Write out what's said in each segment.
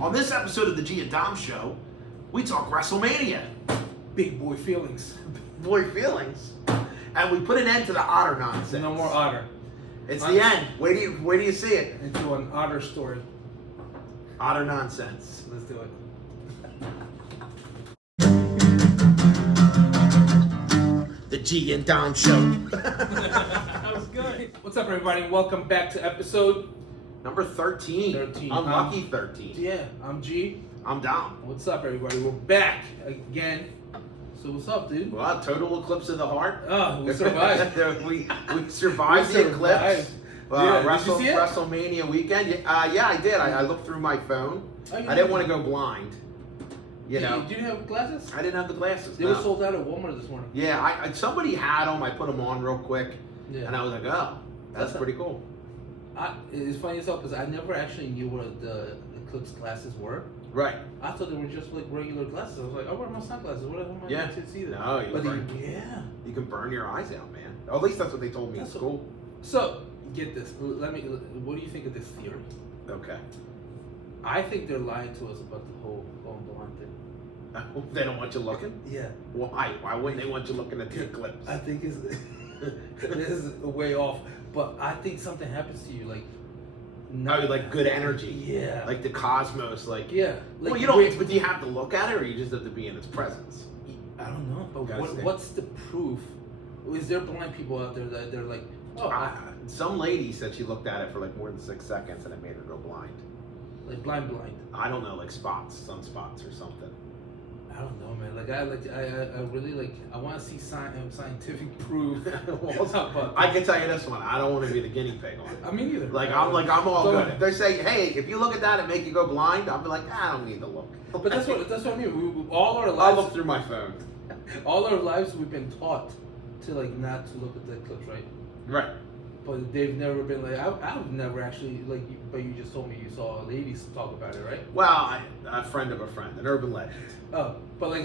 On this episode of the G and Dom Show, we talk Wrestlemania. Big boy feelings. Boy feelings. And we put an end to the otter nonsense. No more otter. It's the end. Where do you see it? Into an otter story. Otter nonsense. Let's do it. The G and Dom Show. That was good. What's up, everybody? Welcome back to episode number 13. 13. Unlucky 13. Yeah, I'm G. I'm Dom. What's up, everybody? We're back again. So what's up, dude? Well, total eclipse of the heart. Oh, we survived. we survived the eclipse. Yeah, did you see it? WrestleMania weekend. Yeah, I did. I looked through my phone. Oh, I didn't want to go blind. You know. Did you have glasses? I didn't have the glasses. They were sold out at Walmart this morning. Yeah, I somebody had them. I put them on real quick, and I was like, oh, that's pretty cool. It's funny as hell because I never actually knew what the eclipse glasses were. Right. I thought they were just like regular glasses. I was like, I wear my sunglasses. What am I going to see them? No, you can burn your eyes out, man. Or at least that's what they told me in school. So, get this. What do you think of this theory? Okay. I think they're lying to us about the whole going blind thing. They don't want you looking? Yeah. Why? Why wouldn't they want you looking at the eclipse? I think this is way off. But I think something happens to you, like good energy. Yeah. Like the cosmos, like. Yeah. Like, well, you don't. But do you have to look at it, or you just have to be in its presence? I don't know. But what's the proof? Is there blind people out there that they're like, oh? Some lady said she looked at it for like more than 6 seconds, and it made her go blind. Like blind. I don't know, like sunspots or something. I don't know, man. I really I want to see scientific proof. I can tell you this one. I don't want to be the guinea pig on it. I mean, either. I'm all good. If they say, hey, if you look at that, it make you go blind, I'll be like, I don't need to look. But that's what I mean. All our lives. I'll look through my phone. All our lives, we've been taught to not to look at the eclipse, right? Right. But they've never been I've never actually but you just told me you saw a lady talk about it, right? Well, a friend of a friend, an urban legend. Oh, but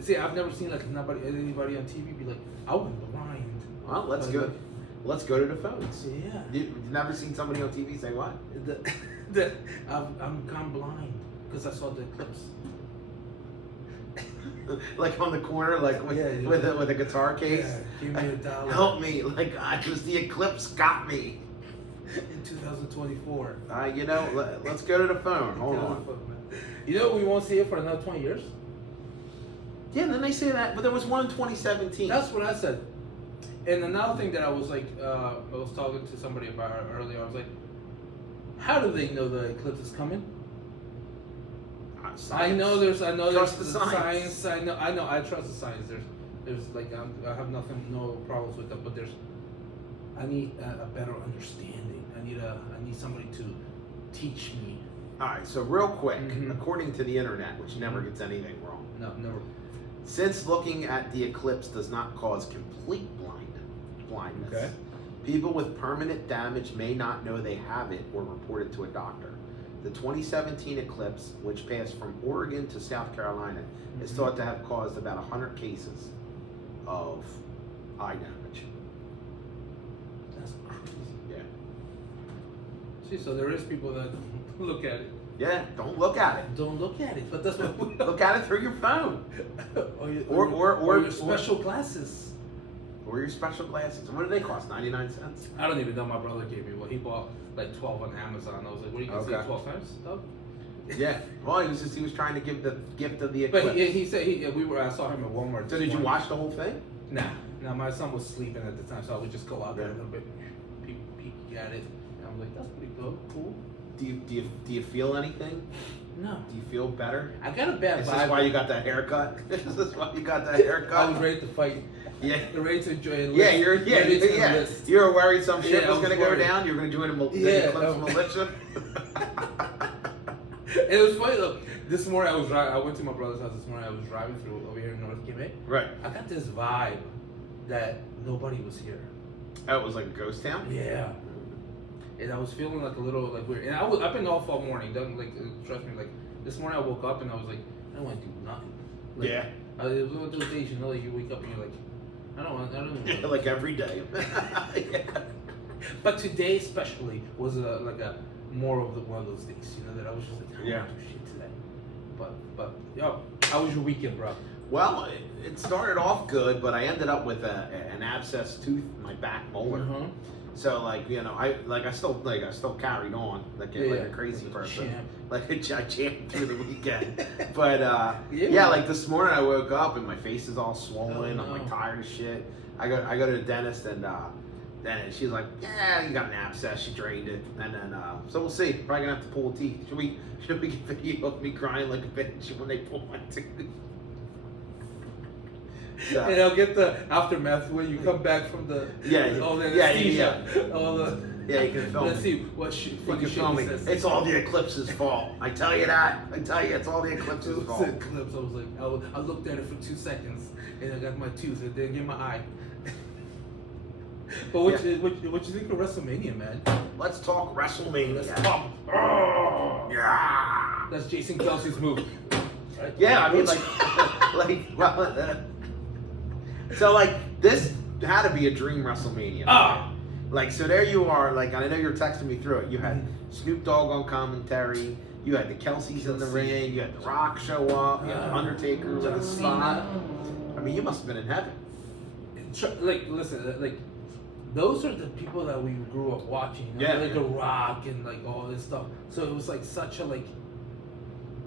see, I've never seen anybody on TV be like, I went blind. Well, let's go. Let's go to the phones. Yeah. You've never seen somebody on TV say what? I'm gone blind because I saw the eclipse. Like on the corner, with a guitar case. Yeah, give me $1. Help me! The eclipse got me. In 2024. Let's go to the phone. Hold on. You know we won't see it for another 20 years. Yeah, and then they say that, but there was one in 2017. That's what I said. And another thing that I was I was talking to somebody about earlier. I was like, how do they know the eclipse is coming? Science. I know there's Trust the science. I know. I trust the science. There's I have no problems with that. But I need a better understanding. I need somebody to teach me. All right. So real quick, according to the internet, which never gets anything wrong. No, never. Since looking at the eclipse does not cause complete blindness, okay. People with permanent damage may not know they have it or report it to a doctor. The 2017 eclipse, which passed from Oregon to South Carolina, is thought to have caused about 100 cases of eye damage. That's crazy. Yeah. See, so there is people that look at it. Yeah, don't look at it. Don't look at it, but that's what we look at it through your phone. or your special glasses. Or your special glasses. What do they cost? 99 cents? I don't even know. My brother gave me one. He bought 12 on Amazon. I was like, what are you going to say 12 times, Doug? Yeah. Well, he was trying to give the gift of the eclipse. But he said I saw him at Walmart. So did you watch the whole thing? Nah. No, my son was sleeping at the time, so I would just go out there a little bit, peek at it. And I'm like, that's pretty good, cool. Do you feel anything? No. Do you feel better? I got a bad vibe. Is this why you got that haircut? Is this why you got that haircut? I was ready to fight. Yeah. Ready to enjoy it. You were worried some shit was going to go down. You were going to join the eclipse militia. It was funny though. This morning I went to my brother's house this morning. I was driving through over here in North Kimay. Right. I got this vibe that nobody was here. Oh, it was like a ghost town? Yeah. And I was feeling a little weird. And I've been off all morning. Don't trust me. This morning I woke up and I was like, I don't want to do nothing. Yeah. It was one of those days, you wake up and you're like, I don't want. Yeah, like every day. Yeah. But today especially was a more of one of those days, that I was just like, I don't want to do shit But yo, how was your weekend, bro? Well, it started off good, but I ended up with an abscessed tooth in my back molar. Mm-hmm. So I still carried on like a crazy person. Like I jammed through the weekend. But like this morning I woke up and my face is all swollen. I'm like tired of shit. I go to the dentist and then she's like, yeah, you got an abscess. She drained it, and then so we'll see. Probably gonna have to pull teeth. Should we get video of me crying like a bitch when they pull my tooth? Yeah. And I'll get the aftermath when you come back from the all the anesthesia, all the you can film. Let's see what you can film me. It's all the eclipse's fault. I tell you that. I tell you, it's all the eclipse's fault. Eclipse. I was like, I looked at it for 2 seconds, and I got my tooth, and then get my eye. But what you think of WrestleMania, man? Let's talk WrestleMania. Let's talk. Yeah. That's Jason Kelsey's move. Right? Yeah, I mean, so this had to be a dream WrestleMania. So there you are. Like, I know you're texting me through it. You had Snoop Dogg on commentary. You had the Kelseys in the ring. You had The Rock show up. You had the Undertaker with a spot. I mean, you must have been in heaven. Listen, those are the people that we grew up watching. Like The Rock and like all this stuff. So it was like such a like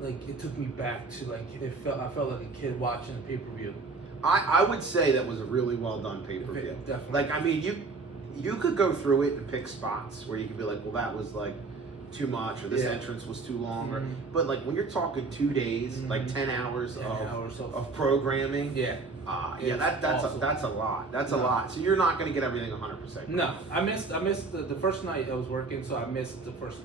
it took me back to I felt like a kid watching a pay-per-view. I would say that was a really well done pay-per-view. Definitely. Like, I mean, you could go through it and pick spots where you could be like, well, that was like too much, or this entrance was too long, but like when you're talking 2 days, like 10 hours of programming, that's a lot. That's a lot. So you're not going to get everything 100%. No, I missed the first night I was working, so I missed the first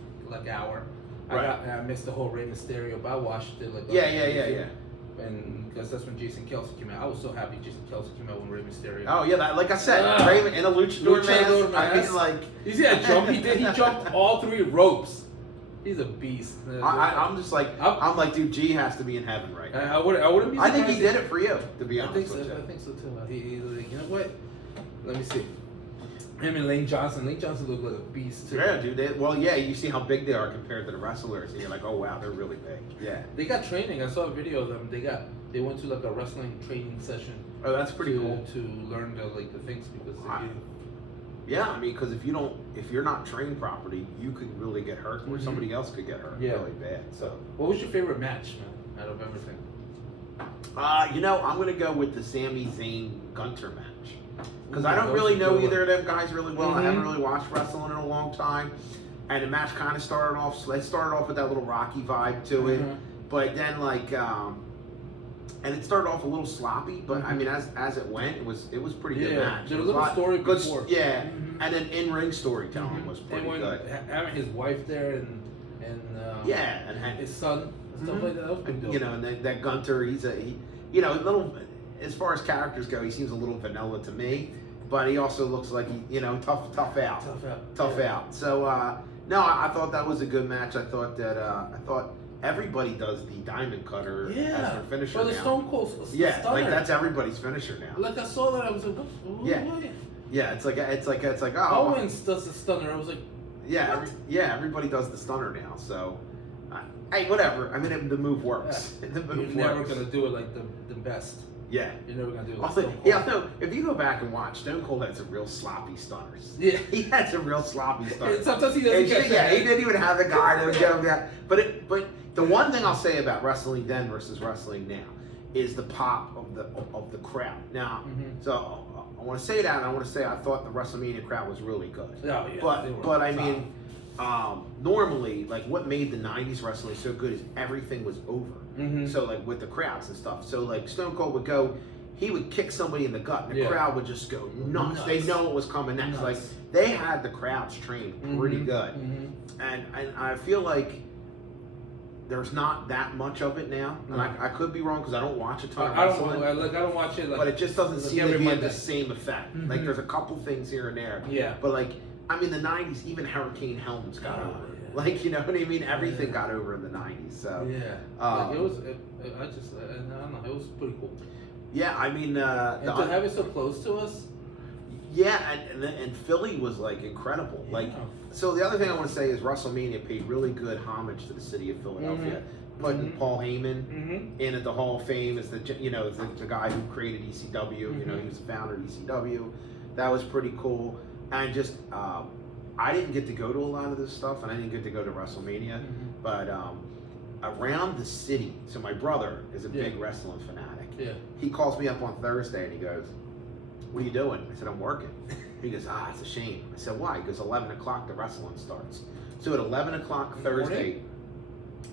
hour. Right. I missed the whole Rey Mysterio, but I watched it Yeah. And because that's when Jason Kelsey came out. I was so happy Jason Kelsey came out when Rey Mysterio. Oh yeah, like I said, Rey in a luchador mask. I mean, like, you see that jump he did? He jumped all 3 ropes. He's a beast. I'm just like, I'm like, dude, G has to be in heaven right now. I wouldn't be. I think he did it for you, to be honest with you. I think so too. He's like, you know what? Let me see. Him and Lane Johnson. Lane Johnson looked like a beast too. Yeah, dude. You see how big they are compared to the wrestlers, and you're like, oh wow, they're really big. Yeah. They got training. I saw a video of them. They went to like a wrestling training session. Oh, that's pretty cool. To learn the things because. Yeah, I mean, because if you're not trained properly, you could really get hurt, or somebody else could get hurt really bad. So, what was your favorite match, man, out of everything? I'm gonna go with the Sami Zayn Gunter match because I don't really know either of them guys really well. I haven't really watched wrestling in a long time, and the match kind of started off. It started off with that little Rocky vibe to it, but then and it started off a little sloppy, but I mean, as it went, it was pretty good match. There's a little story before. Yeah, and then in-ring storytelling was pretty good. Having his wife there and his son and stuff like that. That was pretty dope. And that Gunter, he's a little. As far as characters go, he seems a little vanilla to me, but he also looks like he, tough out. So no, I thought that was a good match. I thought everybody does the diamond cutter as their finisher now. The Stone Cold stunner. Like that's everybody's finisher now. Like I saw that, I was like, yeah, it's like Owens does the stunner. I was like, everybody does the stunner now. So, hey, whatever. I mean, the move works. The move works. You're never gonna do it like the best. Yeah. You're never gonna do it like Stone Cold. Yeah, no, if you go back and watch, Stone Cold had some real sloppy stunners. Yeah. He had some real sloppy stunners. Sometimes he doesn't get that. He didn't even have the guy to get him that. But the one thing I'll say about wrestling then versus wrestling now is the pop of the crowd. Now, so I want to say that, and I want to say I thought the WrestleMania crowd was really good. Oh, yeah, but I mean, normally, like what made the '90s wrestling so good is everything was over. So like with the crowds and stuff. So like Stone Cold would go, he would kick somebody in the gut, and the crowd would just go nuts. They know what was coming next. Like they had the crowds trained pretty good, and I feel like there's not that much of it now. And I could be wrong because I don't watch a ton of wrestling. I don't watch it. But it just doesn't seem to be the same effect. Like there's a couple things here and there. Yeah. But like, I mean, the '90s, even Hurricane Helms got over. Like, you know what I mean? Everything got over in the '90s. So it was. I don't know. It was pretty cool. Yeah, I mean, and to have it so close to us. Yeah, and Philly was like incredible. Like, so the other thing I want to say is WrestleMania paid really good homage to the city of Philadelphia. putting Paul Heyman Mm-hmm. in at the Hall of Fame as the guy who created ECW. You know, he was the founder of ECW. That was pretty cool. And just I didn't get to go to a lot of this stuff, and I didn't get to go to WrestleMania, but around the city. So my brother is a big wrestling fanatic. Yeah. He calls me up on Thursday and he goes, "What are you doing?" I said, "I'm working." He goes, "It's a shame." I said, "Why?" He goes, 11 o'clock the wrestling starts. So at 11 o'clock Thursday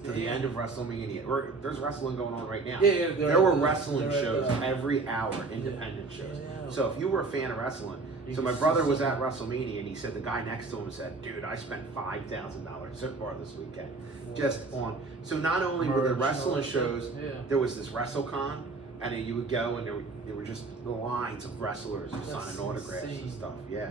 to the end of WrestleMania, there's wrestling going on right now. Yeah, there were wrestling shows every hour, independent shows. Yeah. So if you were a fan of wrestling, so my brother was at WrestleMania and he said the guy next to him said, "Dude, I spent $5,000 so far this weekend just on." So not only were there wrestling shows, there was this WrestleCon, and then you would go and there were just lines of wrestlers just signing autographs and stuff. Yeah,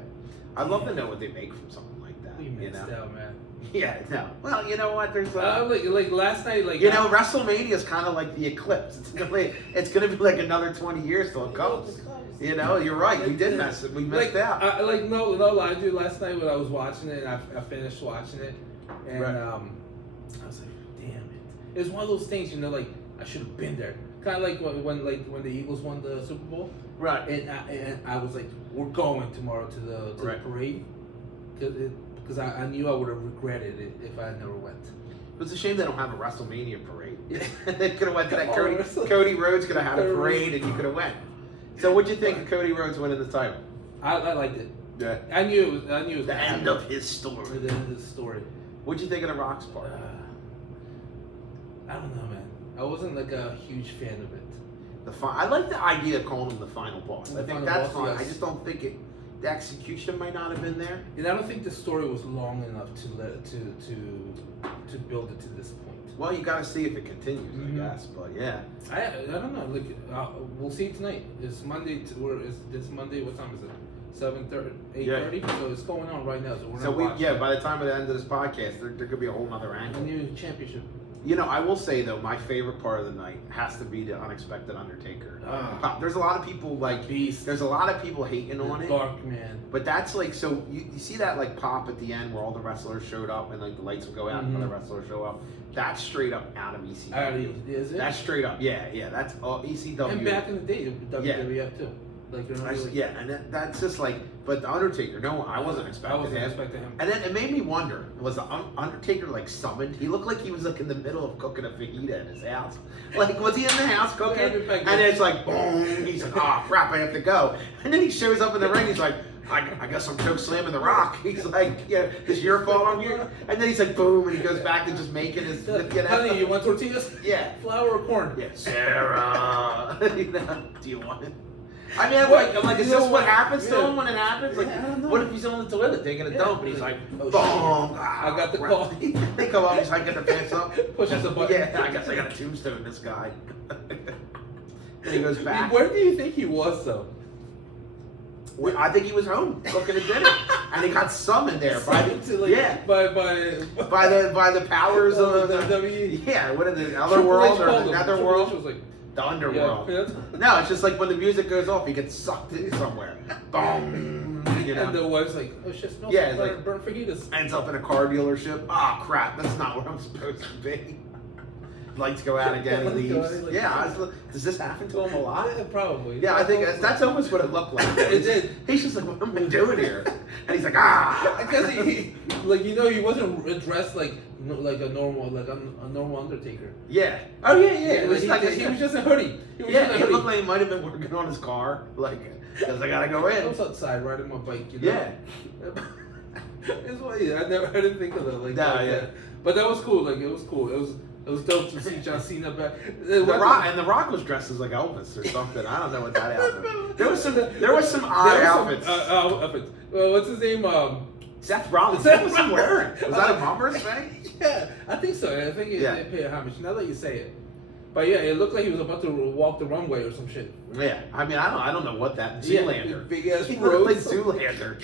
I'd love to know what they make from something like that. We missed out, man. Yeah, no. Well, you know what? There's like last night, like WrestleMania is kind of like the eclipse. It's gonna be like another 20 years till it comes. You know, you're right. We did mess it. We missed out. No lie, dude. Last night when I was watching it, I finished watching it, and I was like, damn it. It was one of those things, you know, like I should have been there. Kind of like when the Eagles won the Super Bowl. Right. And I was like, we're going tomorrow to the parade, because I knew I would have regretted it if I never went. It's a shame they don't have a WrestleMania parade. They could have went to that. Cody Rhodes could have had a parade, and you could have went. So what'd you think of Cody Rhodes winning the title? I liked it. Yeah. I knew it was the end of his story. The end of his story. What'd you think of the Rock's part? I don't know, man. I wasn't like a huge fan of it. I like the idea of calling him the final boss. I think that's fine. Yes. I just don't think the execution might not have been there. And I don't think the story was long enough to build it to this point. Well, you got to see if it continues, I guess. But yeah, I don't know. Like we'll see tonight. It's Monday. This Monday? What time is it? 7:30, 8:30. So it's going on right now. So we're by the time of the end of this podcast, there could be a whole nother angle. A new championship. You know, I will say though, my favorite part of the night has to be the unexpected Undertaker. There's a lot of people like Beast. There's a lot of people hating on it. Dark man. But that's like, so you see that like pop at the end where all the wrestlers showed up and like the lights would go out and another wrestler show up. That's straight up out of ECW. Is it? That's straight up, yeah. That's ECW. And back in the day, WWF too. Like and that's just like, but the Undertaker, no, I wasn't expecting him. And then it made me wonder, was the Undertaker like summoned? He looked like he was like in the middle of cooking a fajita in his house. Like, was he in the house cooking? And it's like, boom, he's like, oh crap, I have to go. And then he shows up in the ring, he's like, I guess I'm choke slamming the Rock. He's like, yeah, is your fault I'm here? And then he's like, boom, and he goes back to just making his. Honey, you want tortillas? Yeah. Flour or corn? Yeah. Sarah, do you want it? I mean, like, is this what happens to him when it happens? Like, what if he's on the toilet taking a dump and he's like, boom, I got the call. They come up, he's hiking the pants up. Pushes the button. Yeah, I guess I got a tombstone this guy. And he goes back. Where do you think he was, though? I think he was home cooking a dinner, and he got summoned there by the by the powers of the what are the other world or the netherworld? The underworld. Yeah. No, it's just like when the music goes off, he gets sucked in somewhere. Boom. You know? And the wife's like, oh shit, smells like burnt fajitas. Ends up in a car dealership. Ah, crap, that's not where I'm supposed to be. Lights go out again, he leaves. Does this happen to him a lot? Yeah, probably. Yeah, I think that's almost what it looked like. It did. He's just like, what am I doing here? And he's like, ah. Because he wasn't dressed like a normal Undertaker. Yeah. Oh yeah. He was just a hoodie. He looked like he might have been working on his car, like, because I gotta go in. I was outside riding my bike. You know? Yeah. It's funny. I didn't think of that that. But that was cool. Like it was cool. It was dope to see John Cena back. The Rock was dressed as like Elvis or something. I don't know what that outfit. There was some odd outfits. Outfits. What's his name? Seth Rollins. What was he wearing? Was that a Mummers thing? Yeah, I think so. I think they pay homage. Now that you say it. But yeah, it looked like he was about to walk the runway or some shit. Yeah, I mean, I don't know what that Zoolander. Big ass rose. Like Zoolander.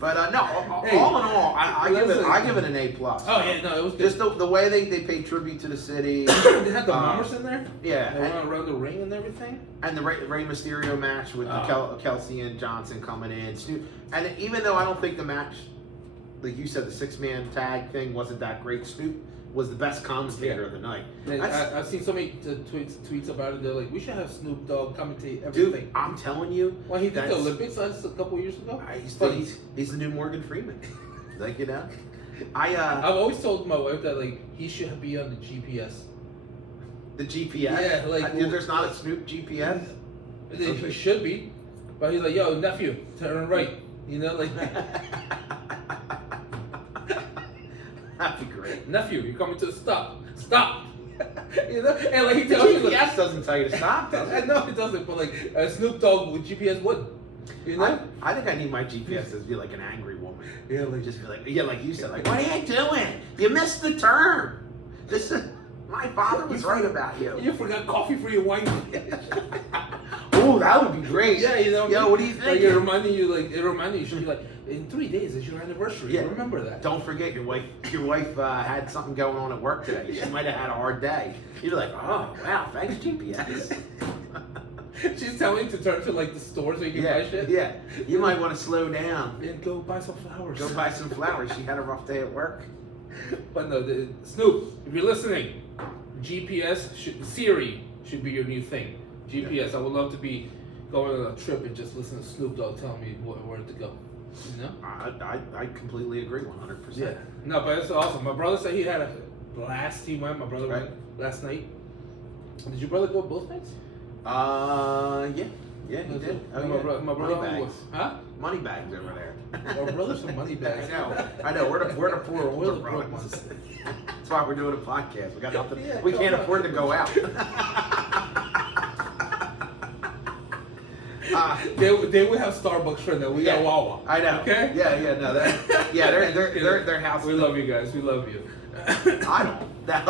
But no, all in all, I give it an A+. Oh yeah, no, it was good. Just the way they paid tribute to the city. They had the Mummers in there. Yeah, they went around the ring and everything. And the Rey Mysterio match with Kelsey and Johnson coming in. And even though I don't think the match, like you said, the 6-man tag thing wasn't that great, Snoop was the best commentator of the night. And I've seen so many tweets about it. They're like, we should have Snoop Dogg commentate everything. Dude, I'm telling you. Well, he did the Olympics a couple years ago. He's the new Morgan Freeman. Like, you know, I've always told my wife that like he should be on the GPS. The GPS. Yeah, like there's not a Snoop GPS. He should be, but he's like, yo, nephew, turn right. You know, like. That'd be great. Nephew, you're coming to a stop. Stop. You know, and like he tells you, GPS doesn't tell you to stop. Does it? No, it doesn't. But like Snoop Dogg with GPS would. You know? I think I need my GPS to be like an angry woman. Yeah, like just be like, yeah, like you said, like, what are you doing? You missed the turn. This is my father was right about you. You forgot coffee for your wine. Oh, that would be great. Yeah, you know. Yo, what do you think? Like it reminded you, you should be like, in 3 days is your anniversary. Yeah. Remember that. Don't forget your wife had something going on at work today. She might have had a hard day. You'd be like, oh wow, thanks GPS. She's telling you to turn to like the stores where you can buy shit. Yeah, you might want to slow down and go buy some flowers. Go buy some flowers. She had a rough day at work. But no, Snoop, if you're listening, Siri should be your new thing. GPS. I would love to be going on a trip and just listen to Snoop Dogg telling me where to go. You know? I completely agree, 100%. Yeah. No, but it's awesome. My brother said he had a blast. He went. My brother went last night. Did your brother go both nights? Yeah, he did. Oh, my brother Moneybags. Huh? Moneybags over there. Our brothers are moneybags. I know. We're the poor older brothers. That's why we're doing a podcast. We got nothing. Yeah, we can't afford to go out. They would have Starbucks for them. We got Wawa. I know. Okay. Yeah. No. Their house. We love you guys. We love you. I don't. Not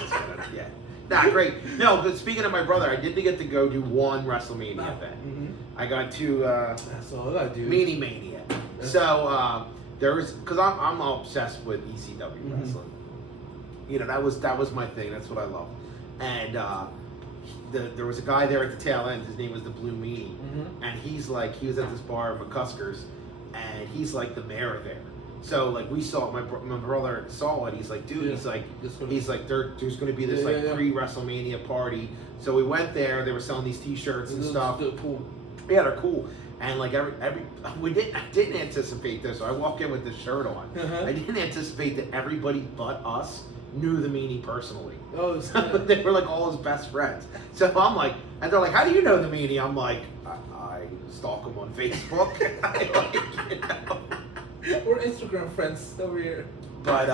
just kidding. Yeah. Nah, great. No, but speaking of my brother, I did get to go do one WrestleMania event. Mm-hmm. I got to that's all I do. Meanie Mania. So there was, because I'm obsessed with ECW wrestling. You know, that was my thing. That's what I love. And there was a guy there at the tail end. His name was the Blue Meanie, and he was at this bar in McCusker's, and he's like the mayor there. So like we saw my brother saw it. He's like, dude. He's like there's going to be this pre-WrestleMania party. So we went there. They were selling these T-shirts and stuff. Cool. Yeah, they're cool. And like I didn't anticipate this. So I walk in with this shirt on. I didn't anticipate that everybody but us knew the Meanie personally. Oh, they were like all his best friends. So I'm like, and they're like, how do you know the Meanie? I'm like, I stalk him on Facebook. We're Instagram friends over here. But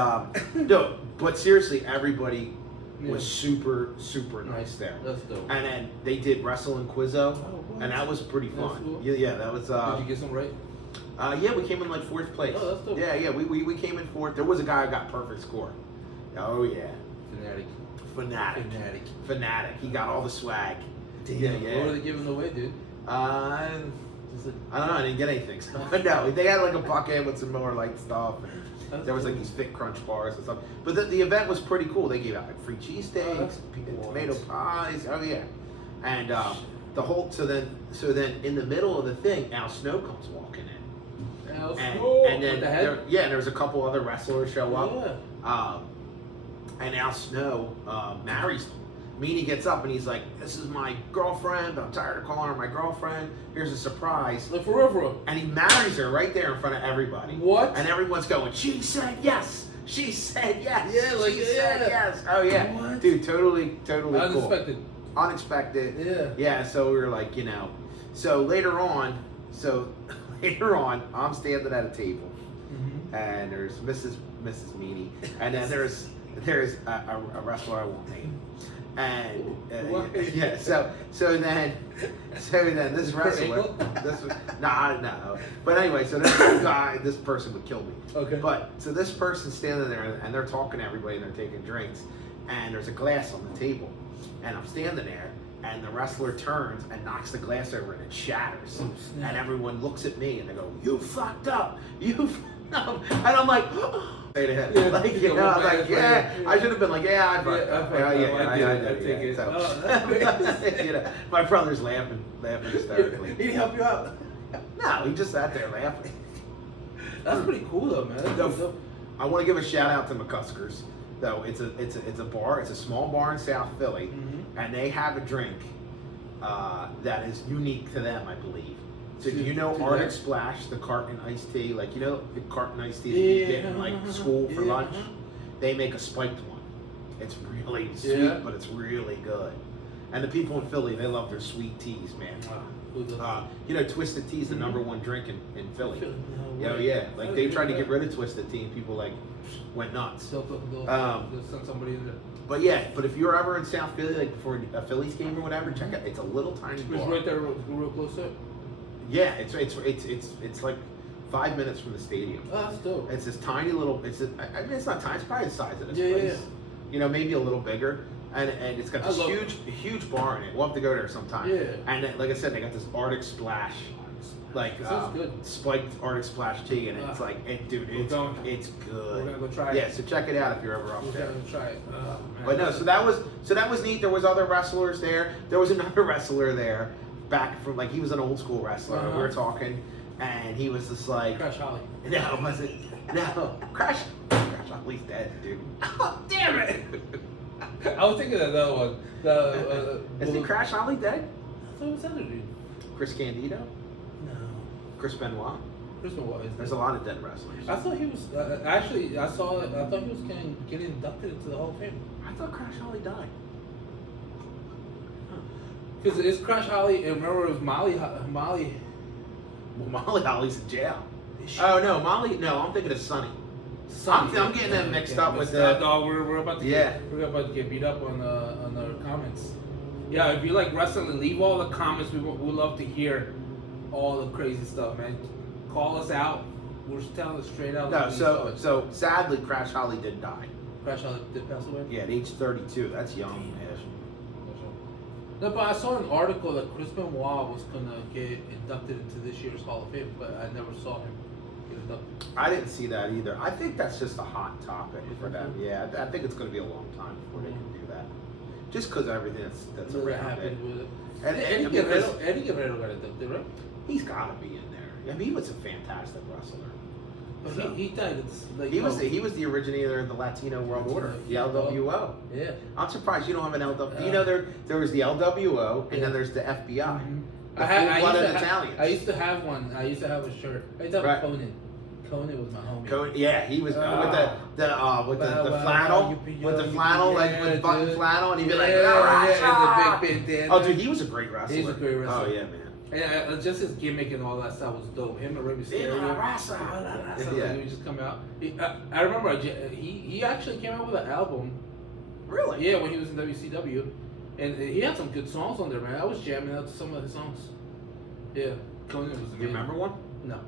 no, but seriously, everybody was super nice there. That's dope. And then they did Wrestle and Quizzo, and that was pretty fun. Cool. Yeah, that was. Did you get some right? Yeah, we came in like 4th place. Oh, that's dope. Yeah, we came in 4th. There was a guy who got perfect score. Oh yeah. Fanatic. He got all the swag. Damn. Yeah. What were they giving away, dude? I don't know. I didn't get anything. So. No, they had like a bucket with some more like stuff. And there was like these Fit Crunch bars and stuff. But the event was pretty cool. They gave out like free cheesesteaks, tomato pies. Oh yeah. And the whole so then in the middle of the thing, Al Snow comes walking in. And then there was a couple other wrestlers show up. Yeah. And Al Snow marries them. Meanie gets up and he's like, this is my girlfriend, but I'm tired of calling her my girlfriend. Here's a surprise. Like for real. And he marries her right there in front of everybody. What? And everyone's going, she said yes. She said yes. Yeah, like she said yes. Oh yeah. What? Dude, totally Unexpected. Cool. Unexpected. Yeah. Yeah, so we were like, you know. So later on, I'm standing at a table. And there's Mrs. Meanie. And then there's a wrestler I won't name. And so then this wrestler, no. But anyway, so this person would kill me. Okay. But so this person's standing there and they're talking to everybody and they're taking drinks, and there's a glass on the table, and I'm standing there, and the wrestler turns and knocks the glass over and it shatters, and everyone looks at me and they go, "You fucked up, you fucked up," and I'm like. Say to him. I was like, yeah. I should have been like, yeah, I fucked up. I take it. So, my brother's laughing hysterically. He didn't help you out? No, he just sat there laughing. That's pretty cool though, man. I want to give a shout out to McCusker's. though. It's a bar. It's a small bar in South Philly, and they have a drink that is unique to them, I believe. So do you know Arctic Splash, the carton iced tea? Like, you know the carton iced tea that you get in like school for lunch? They make a spiked one. It's really sweet, but it's really good. And the people in Philly, they love their sweet teas, man. You know, Twisted Tea is the number one drink in Philly. Yeah. Like they tried to get rid of Twisted Tea, and people like went nuts. They'll send somebody in there. But if you're ever in South Philly, like for a Phillies game or whatever, check it. It's a little tiny bar. It's right there, real close to it. Yeah, it's like 5 minutes from the stadium. Oh, that's dope. It's this tiny little. I mean, it's not tiny. It's probably the size of this place. Yeah. You know, maybe a little bigger. And it's got this huge bar in it. We'll have to go there sometime. Yeah. And then, like I said, they got this Arctic Splash, like spiked Arctic Splash tea, and it's like, it's good. We're gonna go try it. Yeah, so check it out if you're ever up there. We're gonna try it. But no, so that was neat. There was other wrestlers there. There was another wrestler there, back from he was an old school wrestler. We were talking, and he was just like Crash Holly. No, was it? No, Crash Holly's dead, dude. Oh, damn it. I was thinking of the other one. Isn't Crash Holly dead? I thought it was other dude. Chris Candido? No. Chris Benoit? Chris Benoit. There's a lot of dead wrestlers. I thought he was actually. I thought he was getting inducted into the Hall of Fame. I thought Crash Holly died. Because it's Crash Holly, and remember it was Molly. Well, Molly Holly's in jail. Oh no, Molly. No, I'm thinking of Sonny. I'm getting them mixed up with the. Dog, we're about to get beat up on the comments. Yeah, if you like wrestling, leave all the comments. We love to hear all the crazy stuff, man. Call us out. We're just telling it straight out. No, so sadly, Crash Holly did die. Crash Holly did pass away. Yeah, at age 32. That's young, man. No, but I saw an article that Chris Benoit was gonna get inducted into this year's Hall of Fame, but I never saw him. I didn't see that either. I think that's just a hot topic for them. Yeah, I think it's going to be a long time before they can do that. Just because everything that's around it. With it. And Eddie Guerrero got inducted, right? He's got to be in there. I mean, he was a fantastic wrestler. But so, he died. He was the originator of the Latino World Order, the LWO. Yeah. I'm surprised you don't have an LWO. You know, there was the LWO, and then there's the FBI. Mm-hmm. Italians. I used to have one. I used to have a shirt. I used to have Conan. Conan was my homie. Yeah, he was with the flannel, with button flannel, and he'd be like, and the big bandana. Oh, dude, he was a great wrestler. He's a great wrestler. Oh yeah, man. And just his gimmick and all that stuff was dope. Him and Rey Mysterio. Yeah. He would just come out. I remember he actually came out with an album. Really? Yeah, when he was in WCW, and he had some good songs on there, man. I was jamming out to some of his songs. Yeah, Conan was amazing. You remember one? No.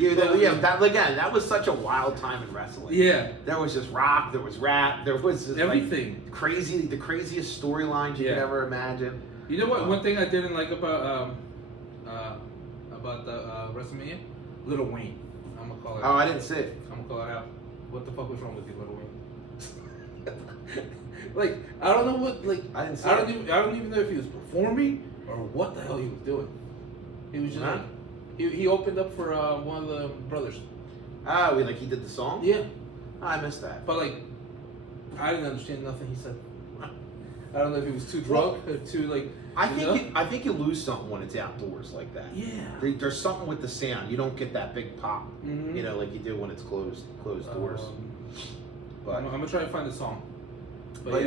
That was such a wild time in wrestling. Yeah. There was just rock, there was rap, there was just everything. The craziest storylines you could ever imagine. You know what? One thing I didn't like about the WrestleMania? Lil Wayne. I'm gonna call it. Oh, I didn't see it. I'm gonna call it out. What the fuck was wrong with you, Lil Wayne? I don't know what. I didn't see I don't even know if he was performing or what the hell he was doing. He was just he opened up for one of the brothers. Ah, he did the song? Yeah. I missed that. But I didn't understand nothing he said. I don't know if he was too drunk or too I think you lose something when it's outdoors like that. Yeah. There's something with the sound. You don't get that big pop, like you do when it's closed doors. But I'm gonna try to find the song. But I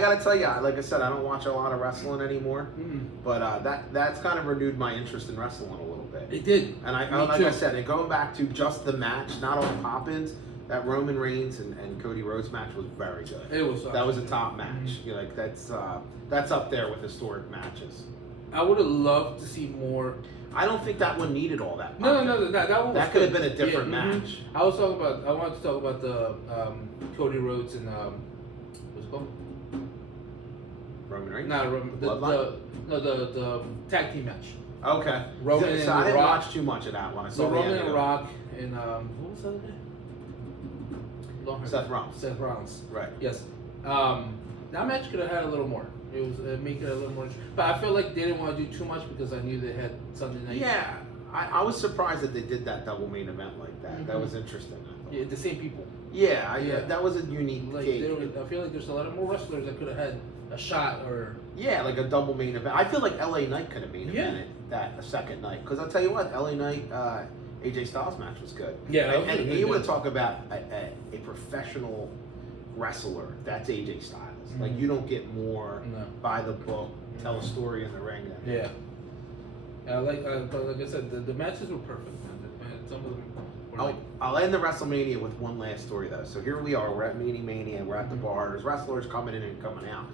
gotta tell you, like I said, I don't watch a lot of wrestling anymore. Mm-hmm. But that's kind of renewed my interest in wrestling a little bit. It did. And I said, and going back to just the match, not all the pop-ins, that Roman Reigns and Cody Rhodes match was very good. It was. That was a top match. Mm-hmm. That's up there with historic matches. I would have loved to see more. I don't think that one needed all that. No, that one. That could have been a different match. Mm-hmm. I wanted to talk about the Cody Rhodes and what's it called? Roman Reigns. The tag team match. Okay. Roman and I didn't Rock. watch too much of that one. I saw Roman and Rock and what was the other name? Seth Rollins. Seth Rollins. Right. Yes. That match could have had a little more. It was make it a little more. But I feel like they didn't want to do too much because I knew they had Sunday night. Yeah, I was surprised that they did that double main event like that. That was interesting. I thought. Yeah, the same people. Yeah, that was a unique Like take. I feel like there's a lot of more wrestlers that could have had a shot or. Yeah, like a double main event. I feel like LA Knight could have main evented that a second night. Because I'll tell you what, LA Knight, AJ Styles match was good. Yeah, and you want to talk about a professional wrestler, that's AJ Styles. Like, you don't get more by the book, tell a story in the ring. Yeah. But like I said, the matches were perfect. Some of them were I'll end the WrestleMania with one last story, though. So here we are, we're at Mania, we're at the bar, there's wrestlers coming in and coming out.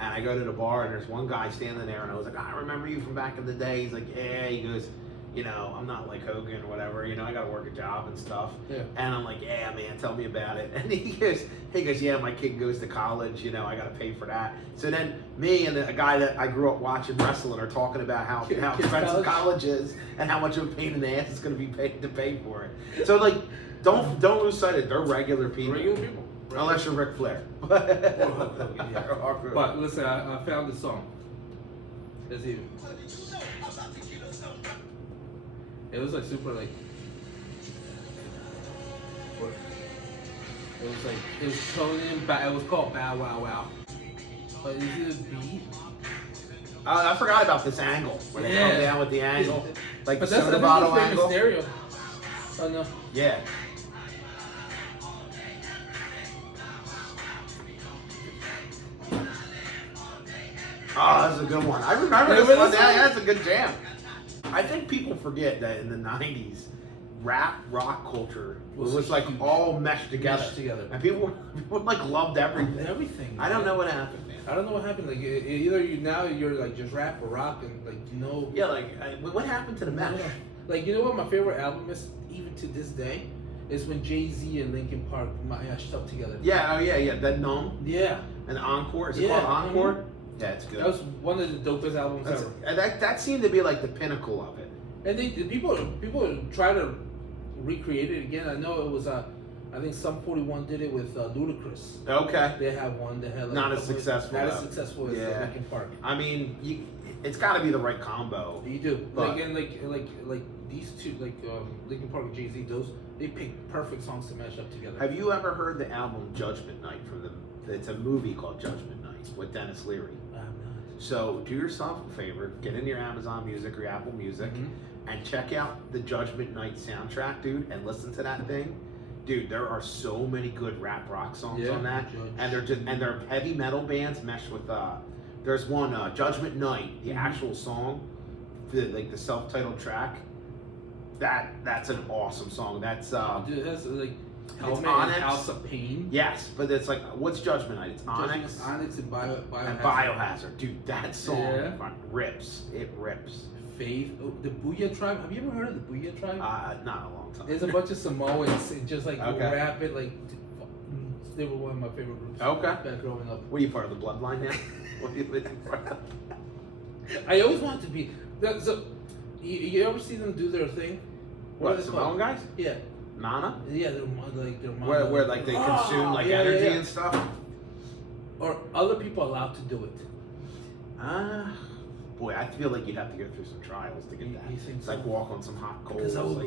And I go to the bar, and there's one guy standing there, and I was like, I remember you from back in the day. He's like, yeah. He goes, I'm not like Hogan or whatever. I got to work a job and stuff. Yeah. And I'm like, yeah, man, tell me about it. And he goes, yeah, my kid goes to college. I got to pay for that. So then me and a guy that I grew up watching wrestling are talking about how expensive college is and how much of a pain in the ass it's going to be paid to pay for it. So like, don't lose sight of it. They're regular people. Unless you're Ric Flair. But listen, I found the song. Let's see. It was like super like. It was toning. It was called Bow Wow Wow. But is it a beat? I forgot about this angle where they come down with the angle, like but the soda bottle angle. Stereo. Oh no. Yeah. Oh, that's a good one. I remember this one. That's a good jam. I think people forget that in the 90s, rock culture was like all meshed together. And people like loved everything. I don't know what happened, man. I don't know what happened. Like either you're like just rap or rock and like Yeah, like what happened to the mesh? Like what my favorite album is even to this day is when Jay-Z and Linkin Park mashed up together. Yeah, yeah. That Numb. Yeah. And Encore. Is it called Encore? Mm-hmm. Yeah, it's good. That was one of the dopest albums ever. That seemed to be like the pinnacle of it. And the people try to recreate it again. I know it was I think Sum 41 did it with Ludacris. Okay. They have one that had like not as successful. Not as successful as Linkin Park. I mean, it's got to be the right combo. You do. But, like these two, like Linkin Park and Jay-Z, they pick perfect songs to mash up together. Have you ever heard the album Judgment Night from them? It's a movie called Judgment Night with Dennis Leary. So do yourself a favor, get in your Amazon Music or your Apple Music, and check out the Judgment Night soundtrack, dude, and listen to that thing. Dude, there are so many good rap rock songs on that, and they're heavy metal bands meshed with. There's one Judgment Night, the actual song, the self-titled track. That's an awesome song. That's dude, that's like. It's Onyx. House of Pain. Yes, but it's like, what's Judgment Night? It's Onyx. Onyx and Biohazard. And Biohazard. Dude, that song rips. It rips. Faith. Oh, the Booyah Tribe. Have you ever heard of the Booyah Tribe? Not a long time. There's a bunch of Samoans and just like rap it like. They were one of my favorite groups. Okay. Back growing up. Were you part of the Bloodline now? What are you looking for? I always wanted to be. So, you ever see them do their thing? What Samoan guys? Yeah. Mana? Yeah, they're mana. Where like they consume energy and stuff? Or other people allowed to do it? Boy, I feel like you'd have to go through some trials to get that. You think it's like walk on some hot coals. Because I was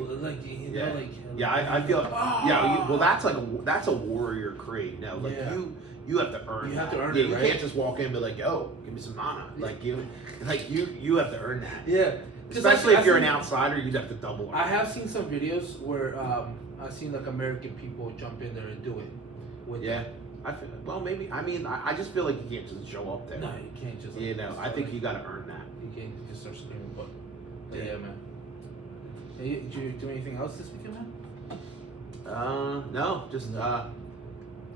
I feel like that's a warrior creed. No, like you have to earn. You have to earn it. You can't just walk in and be like, "Yo, give me some mana." Like you have to earn that. Yeah. Especially if you're an outsider, you'd have to double. I have seen some videos where I've seen like American people jump in there and do it. I feel well, maybe. I mean, I just feel like you can't just show up there. No, you can't just. I think you got to earn that. You can't just start screaming, but man. Hey, did you do anything else this weekend, man? No, just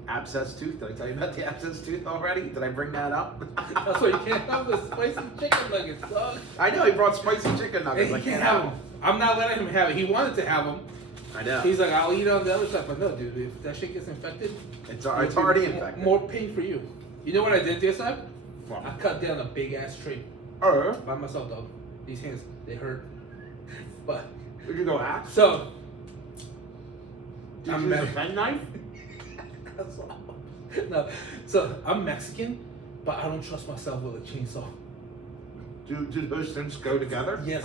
abscess tooth. Did I tell you about the abscess tooth already? Did I bring that up? That's why you can't have the spicy chicken nuggets, dog. I know, he brought spicy chicken nuggets. I can't have them. I'm not letting him have it. He wanted to have them. I know. He's like, I'll eat on the other side. But no, dude, if that shit gets infected, it's already infected. More pain for you. You know what I did this time? What? I cut down a big ass tree. By myself, dog. These hands, they hurt. But. Did you go axe? So. Did you use a penknife? No, so I'm Mexican, but I don't trust myself with a chainsaw. Do those things go together? Yes.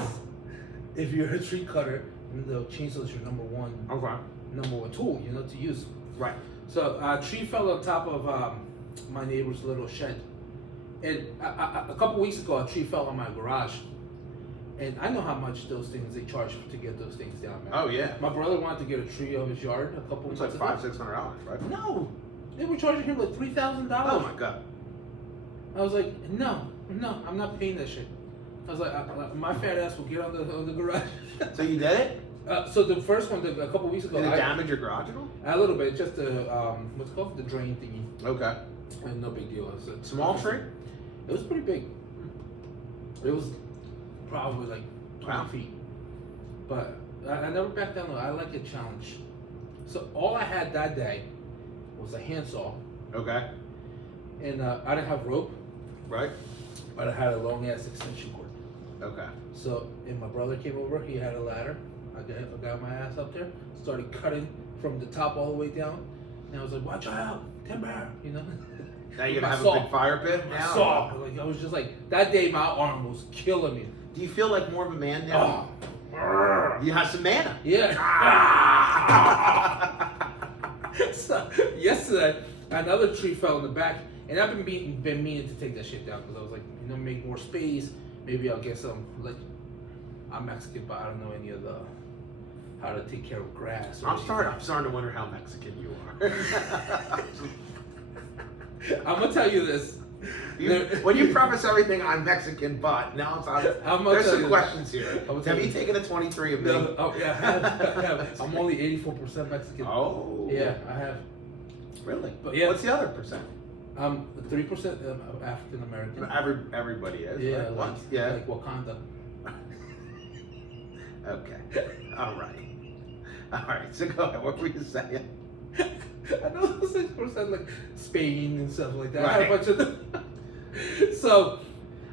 If you're a tree cutter, And the chainsaw is your number one tool, to use. Right. So a tree fell on top of my neighbor's little shed, and a couple weeks ago, a tree fell on my garage. And I know how much those things they charge to get those things down, man. Oh yeah. My brother wanted to get a tree of his yard a couple It's weeks like ago. $500-$600, right? No, they were charging him like $3,000. Oh my god. I was like, no, I'm not paying that shit. I was like, my fat ass will get on the garage. So you did it? So the first one, a couple weeks ago, Did it damage your garage at all? a little bit, just the what's it called, the drain thingy. Okay. And no big deal. It was Small tree? It was pretty big. It was probably like 20 feet. But I never backed down. I like a challenge. So all I had that day was a handsaw. Okay. And I didn't have rope, Right. but I had a long ass extension cord. Okay. So, and my brother came over, he had a ladder. I got my ass up there, started cutting from the top all the way down. And I was like, watch out, timber, Now you're My gonna have saw. a big fire pit My now? saw. Like, I was just like, that day my arm was killing me. Do you feel like more of a man now? Oh. You have some mana. Yeah. So, yesterday, another tree fell in the back, and I've been meaning to take that shit down because I was like, make more space. Maybe I'll get some, like, I'm Mexican, but I don't know any of the how to take care of grass. I'm starting to wonder how Mexican you are. I'm gonna tell you this. When you preface everything, I'm Mexican, but now there's some questions here. Have you taken a 23 of me? No, oh yeah, I have. I'm only 84% Mexican. Oh. Yeah, I have. Really? But yeah. What's the other percent? 3% African American. Everybody is. Yeah, right? like, Yeah. like Wakanda. Okay. All right. So go ahead. What were you saying? I know 6% like Spain and stuff like that. Right. I had a bunch of them. So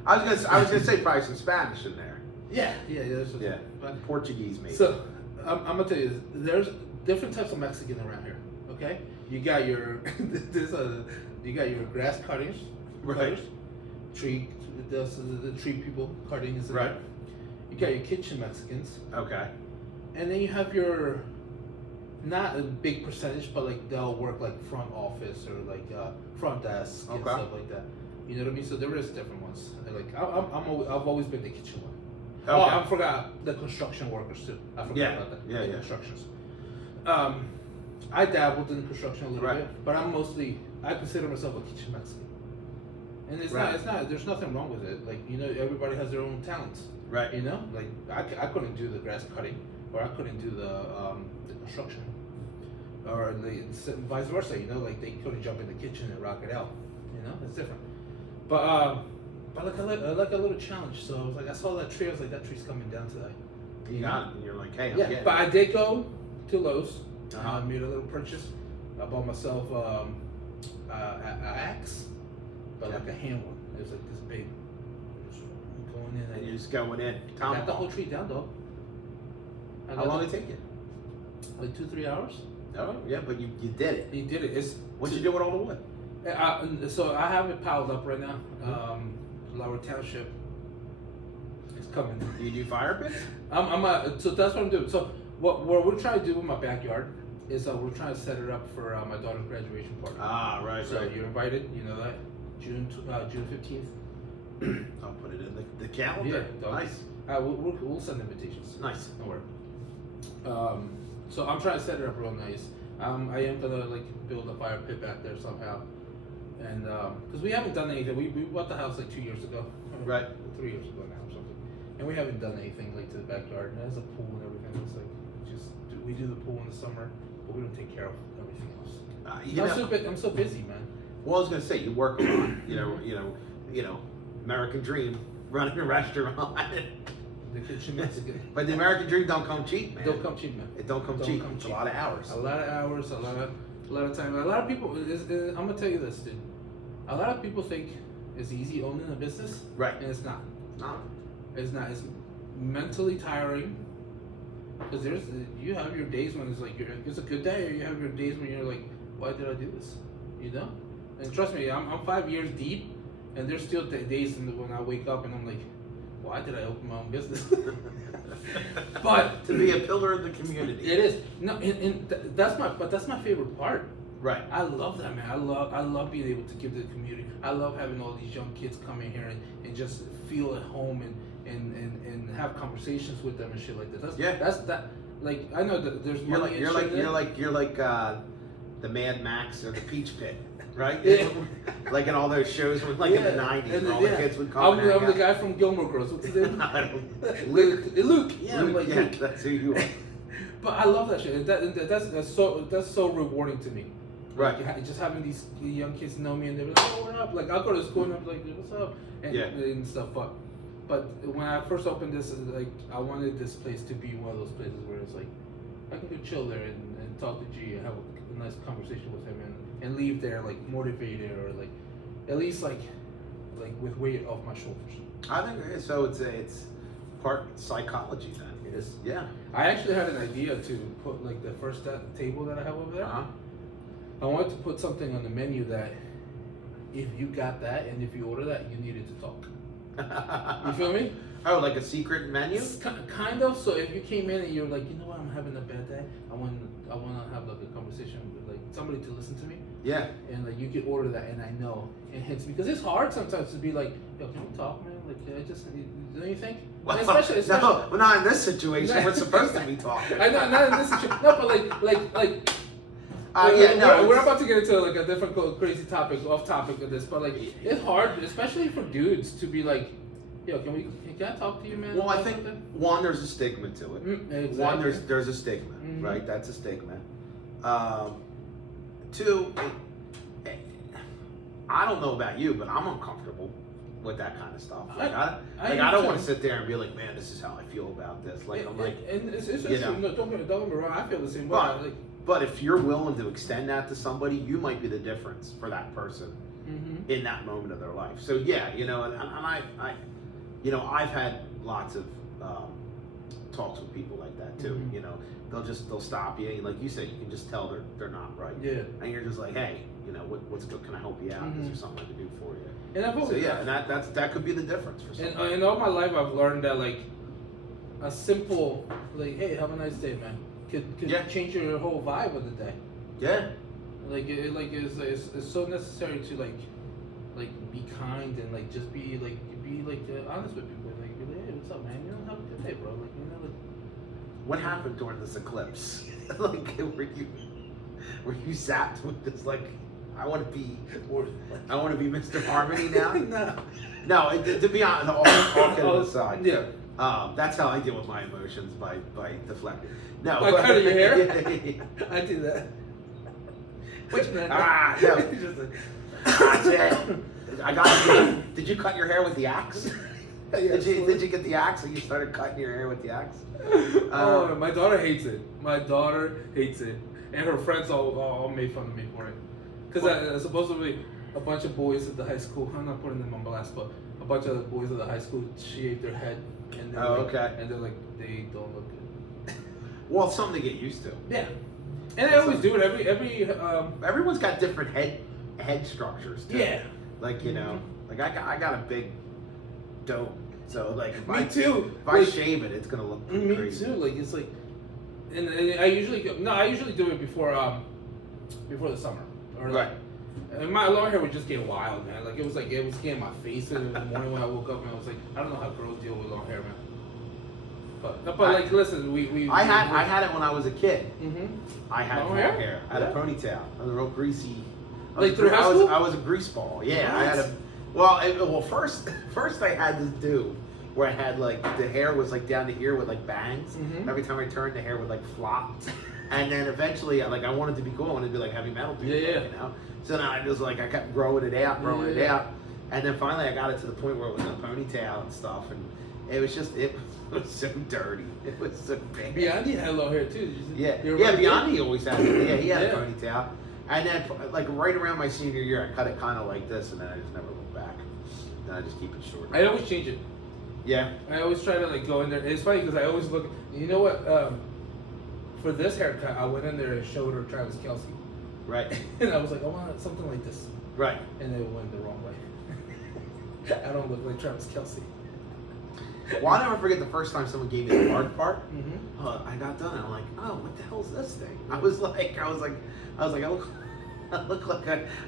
I was gonna say probably some Spanish in there. yeah. But Portuguese maybe. So I'm gonna tell you, there's different types of Mexican around here. Okay, you got your you got your grass cutters, Right. the tree people cutting is Right. You got your kitchen Mexicans, Okay. and then you have your not a big percentage, but like they'll work like front office or like front desk and Okay. stuff like that. You know what I mean? So there is different ones. Like I've always been the kitchen one. Okay. Oh, I forgot the construction workers too. I forgot about that. Yeah, the yeah. Constructions. I dabbled in construction a little Right. bit, but I consider myself a kitchen Mexican. And it's not. There's nothing wrong with it. Like everybody has their own talents. Right. Like I couldn't do the grass cutting, or I couldn't do the construction, or vice versa. Like they couldn't jump in the kitchen and rock it out. It's different. But like I like a little challenge. So I was like, I saw that tree. I was like, that tree's coming down today. You got it. And you're like, hey, I'm Yeah, getting but it. I did go to Lowe's. Uh-huh. I made a little purchase. I bought myself an axe, but like a hand one. It was like this big. Going in. And you're just going in. I got the whole tree down, though. How long did it take you? Like 2-3 hours. Oh, yeah, but you did it. He did it. What'd you do with all the wood? So I have it piled up right now. Lower Township is coming. Do you do fire pits? So that's what I'm doing. So what we're trying to do in my backyard is we're trying to set it up for my daughter's graduation party. Ah, right. So right. you're invited. You know that June 15th. I'll put it in the calendar. Yeah, Nice. We'll send invitations. Nice. Don't worry. So I'm trying to set it up real nice. I am gonna like build a fire pit back there somehow, and because we haven't done anything. We bought the house like 2 years ago. Right. 3 years ago now or something, and we haven't done anything like to the backyard. And it has a pool and everything. It's like we do the pool in the summer, but we don't take care of everything else. I'm so busy, man. Well, I was gonna say you work a lot. You know, American dream, running a restaurant. The kitchen Mexican. But the American dream don't come cheap, man. Don't come cheap, man. It don't come cheap. It's a lot of hours. A lot of hours, a lot of time. A lot of people. I'm gonna tell you this, dude. A lot of people think it's easy owning a business, Right. and it's not. No. It's not. It's mentally tiring. Because you have your days when it's like it's a good day, or you have your days when you're like, why did I do this? And trust me, I'm 5 years deep, and there's still days when I wake up and I'm like, why did I open my own business? But to be a pillar of the community. It is. No, that's my favorite part. Right. I love that, man. I love being able to give to the community. I love having all these young kids come in here and just feel at home and have conversations with them and shit like that. That's that. Like, I know that there's money. You're like the Mad Max or the Peach Pit, right? Yeah. Like in all those shows in the '90s, and all the kids would come. I'm the guy from Gilmore Girls. What's his name? Luke. Yeah, Luke, yeah, that's who you are. But I love that shit. That's so rewarding to me. Right. Like, just having these young kids know me and they're like, oh, what up? Like, I'll go to school and I'm like, what's up? And stuff. But when I first opened this, like, I wanted this place to be one of those places where it's like, I can go chill there and talk to G and have a nice conversation with him and leave there, like, motivated or, like, at least, like with weight off my shoulders. I think so. It's part psychology then. It is. Yeah. I actually had an idea to put, like, the first table that I have over there. Uh-huh. I wanted to put something on the menu that if you got that and if you order that, you needed to talk. You feel me? Oh, like a secret menu? Kind of. So if you came in and you're like, you know what, I'm having a bad day. I want to have like a conversation with like somebody to listen to me. Yeah. And like you could order that, and I know it hits me because it's hard sometimes to be like, yo, can we talk, man? Like, don't you think? Well, especially no, well, not in this situation. We're supposed to be talking. I know, not in this situation. No, but like. We're about to get into like a different crazy topic, off topic of this, but like it's hard, especially for dudes, to be like, yo, can I talk to you, man? Well, I think one, there's a stigma to it. Exactly. One, there's a stigma, right? That's a stigma. Two, I don't know about you, but I'm uncomfortable with that kind of stuff. Like I don't want to sit there and be like, man, this is how I feel about this. Like I'm like, and it's no, don't get me wrong, I feel the same way. But if you're willing to extend that to somebody, you might be the difference for that person in that moment of their life. So yeah, and I've had lots of talks with people like that too. You know, they'll stop you, and like you said, you can just tell they're not right. Yeah. And you're just like, hey, what's good? Can I help you out? Is there something I can do for you? And and that could be the difference for somebody. And all my life, I've learned that like a simple like, hey, have a nice day, man. Could change your whole vibe of the day. Yeah. It's so necessary to like be kind and like just be honest with people. Like, be like, hey, what's up, man? You don't have a good day, bro. Like, What happened during this eclipse? Like, were you zapped with this like, I want to be Mr. Harmony now? No. To be honest, all kidding aside. Yeah. That's how I deal with my emotions by deflecting. No, by cutting your hair. I do that. Which no. I got. Did you cut your hair with the axe? Did you get the axe and you started cutting your hair with the axe? My daughter hates it. And her friends all made fun of me for it. Because supposedly a bunch of boys at the high school. I'm not putting them on blast, but a bunch of boys at the high school shaved their head. And and they're like, they don't look good. Well, it's something to get used to. Yeah, and I always do it. Everyone's got different head structures too. Yeah, like like I got a big dome, so like if I shave it, it's gonna look pretty crazy. Me too. Like it's like, and I usually do it before the summer or like. And my long hair would just get wild, man. Like it was getting my face in the morning when I woke up, and I was like, I don't know how girls deal with long hair, man. But like, listen, I had it when I was a kid. I had long hair. I had a ponytail. I was a real greasy. Like through high school? I was a grease ball. Yeah, what? I had a. Well, first I had this do where I had like the hair was like down to here with like bangs. Every time I turned, the hair would like flop. And then eventually, like I wanted to be cool. I wanted to be like heavy metal people. Yeah. So now I just like I kept growing it out, and then finally I got it to the point where it was in a ponytail and stuff, and it was so dirty. It was so bad. Biondi had long hair too. Biondi always had it. Yeah, he had a ponytail. And then like right around my senior year, I cut it kind of like this, and then I just never looked back. Then I just keep it short. I always change it. Yeah. I always try to like go in there. It's funny because I always look. You know what? For this haircut, I went in there and showed her Travis Kelce. Right. And I was like, I want something like this. Right. And it went the wrong way. I don't look like Travis Kelce. Well, I'll never forget the first time someone gave me the hard part. Mm-hmm. I got done. And I'm like, oh, what the hell's this thing? I look like I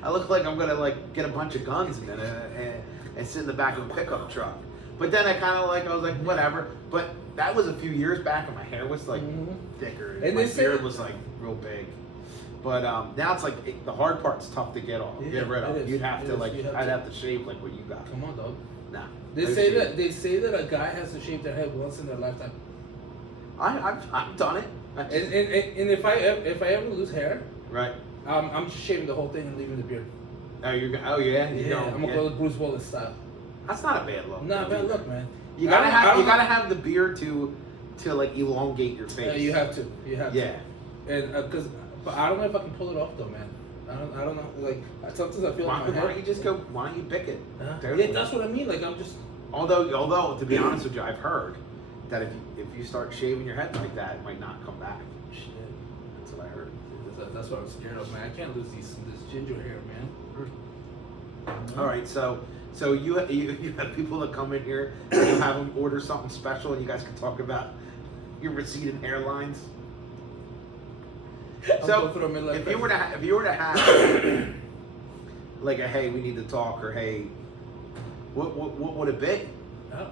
look like I'm gonna like get a bunch of guns and sit in the back of a pickup truck. But then I was like, whatever. But that was a few years back, and my hair was like thicker, and my beard was like real big. But now it's like the hard part's tough to get off, get rid of. You'd have to I'd have to shave like what you got. Come on, dog. Nah. They say that a guy has to shave their head once in their lifetime. I've done it. And if I ever lose hair, right, I'm just shaving the whole thing and leaving the beard. Oh, yeah. I'm gonna go Bruce Willis style. That's not a bad look. Not a bad look, man. You gotta have the beard to like elongate your face. You have to. Yeah. And but I don't know if I can pull it off though, man. I don't know. Like sometimes I feel like my hair. Why don't you pick it? Yeah, that's what I mean. Like I'm just. Although to be honest with you, I've heard that if you start shaving your head like that, it might not come back. Shit. That's what I heard. That's what I'm scared of, man. I can't lose this ginger hair, man. All right, so you have people that come in here and you have them order something special, and you guys can talk about your receding hairlines. So if you were to have like a hey, we need to talk, or hey, what would it be?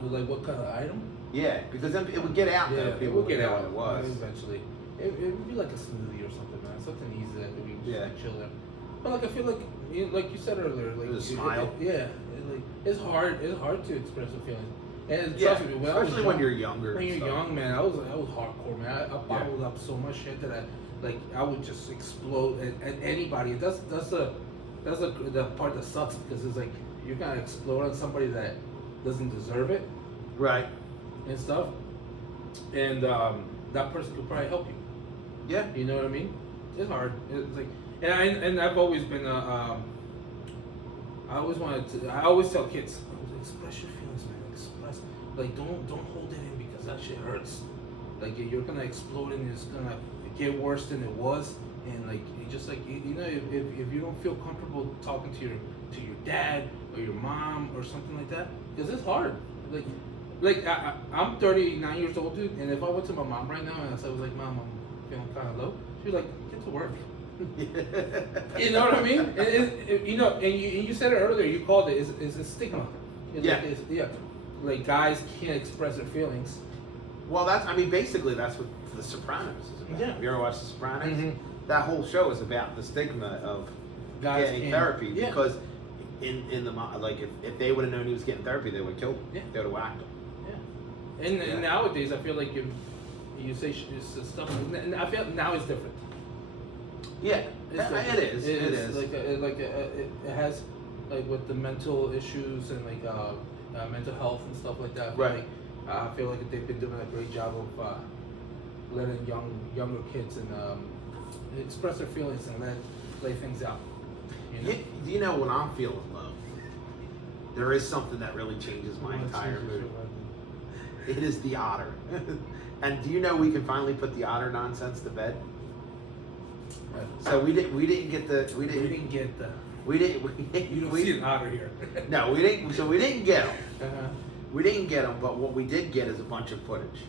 Like what kind of item? Yeah, because then it would get out. Yeah, it would get out what it was. Eventually, it would be like a smoothie or something, man. Something easy that we just chill there. But like I feel like you said earlier, like a smile. It's hard to express the feelings. And trust me, especially when you're younger. When you're young, man, I was hardcore, man. I bottled up so much shit that I would just explode at anybody. That's the part that sucks, because it's like you're gonna explode on somebody that doesn't deserve it, right? And stuff. And that person could probably help you. Yeah. You know what I mean? It's hard. It's like, and I've always been I always tell kids, express your feelings, man. Express, like don't hold it in, because that shit hurts. Like you're gonna explode and it's gonna get worse than it was. And like you just like you know, if you don't feel comfortable talking to your dad or your mom or something like that, because it's hard. Like I'm 39 years old, dude, and if I went to my mom right now and I was like, Mom, I'm feeling kind of low, she'd be like, get to work. You know what I mean? And you know, and you said it earlier. You called it is a stigma. Like guys can't express their feelings. Well, basically that's what The Sopranos is about. Yeah. Have you ever watched The Sopranos? Mm-hmm. That whole show is about the stigma of guys getting therapy, because in the like if they would have known he was getting therapy, they would have killed him. Yeah. They would have whacked him. Yeah. And nowadays, I feel like you say stuff, and I feel now it's different. Yeah, it is. It is. It has like with the mental issues and like mental health and stuff like that. I feel like they've been doing a great job of letting younger kids and express their feelings and lay things out. You know? You know, when I'm feeling low, there is something that really changes my entire mood. It is the otter. And do you know we can finally put the otter nonsense to bed? So we didn't get the. You don't see an otter here. No, we didn't. So we didn't get them. Uh-huh. We didn't get them, but what we did get is a bunch of footage